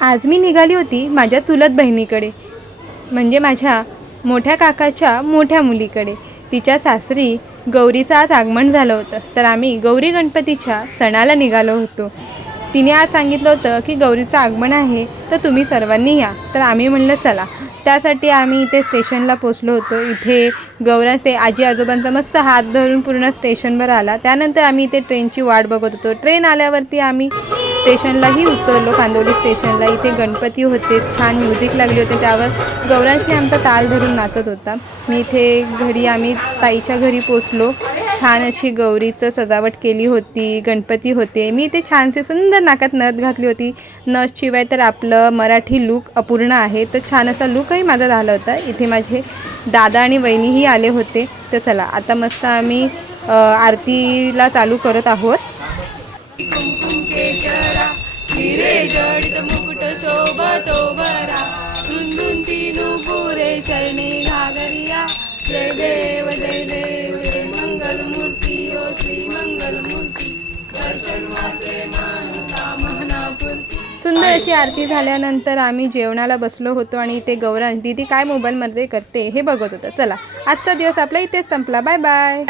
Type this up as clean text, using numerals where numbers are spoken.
आज मी निघाली होती माझ्या चुलत बहिणीकडे, म्हणजे माझ्या मोठ्या काकाच्या मोठ्या मुलीकडे. तिच्या सासरी गौरीचं आज आगमन झालं होतं, तर आम्ही गौरी गणपतीच्या सणाला निघालो होतो. तिने आज सांगितलं होतं की गौरीचं आगमन आहे, तर तुम्ही सर्वांनी या. तर आम्ही म्हणलं चला. त्यासाठी आम्ही इथे स्टेशनला पोचलो होतो. इथे गौरा ते आजी आजोबांचा मस्त हात धरून पूर्ण स्टेशनवर आला. त्यानंतर आम्ही इथे ट्रेनची वाट बघत होतो. ट्रेन आल्यावरती आम्ही स्टेशनलाही उतरलो, कांदिवली स्टेशनला. इथे गणपती होते, छान म्युझिक लागले होते, त्यावर गौरांशी आमचा ताल धरून नाचत होता. मी इथे घरी आम्ही ताईच्या घरी पोचलो. छान अशी गौरीचं सजावट केली होती, गणपती होते. मी इथे छानसे सुंदर नाकात नथ घातली होती. नथशिवाय तर आपलं मराठी लूक अपूर्ण आहे, तर छान असा लूकही माझा झाला होता. इथे माझे दादा आणि वहिनीही आले होते. तर चला आता मस्त आम्ही आरतीला चालू करत आहोत. हिरे जडित मुकुट शोभतो भरा, रुंदून तीनू पुरे चरणी घागरिया. जय देव जय देव जय मंगल मूर्ती ओ श्री मंगल मूर्ती, दर्शन मात्रे मानता महनापुरती. सुंदर अशी आरती झाल्यानंतर आम्ही जेवणाला बसलो होतो आणि इथे गौरा दीदी काय मोबाईलमध्ये करते हे बघत होतं. चला आजचा दिवस आपला इथेच संपला. Bye bye.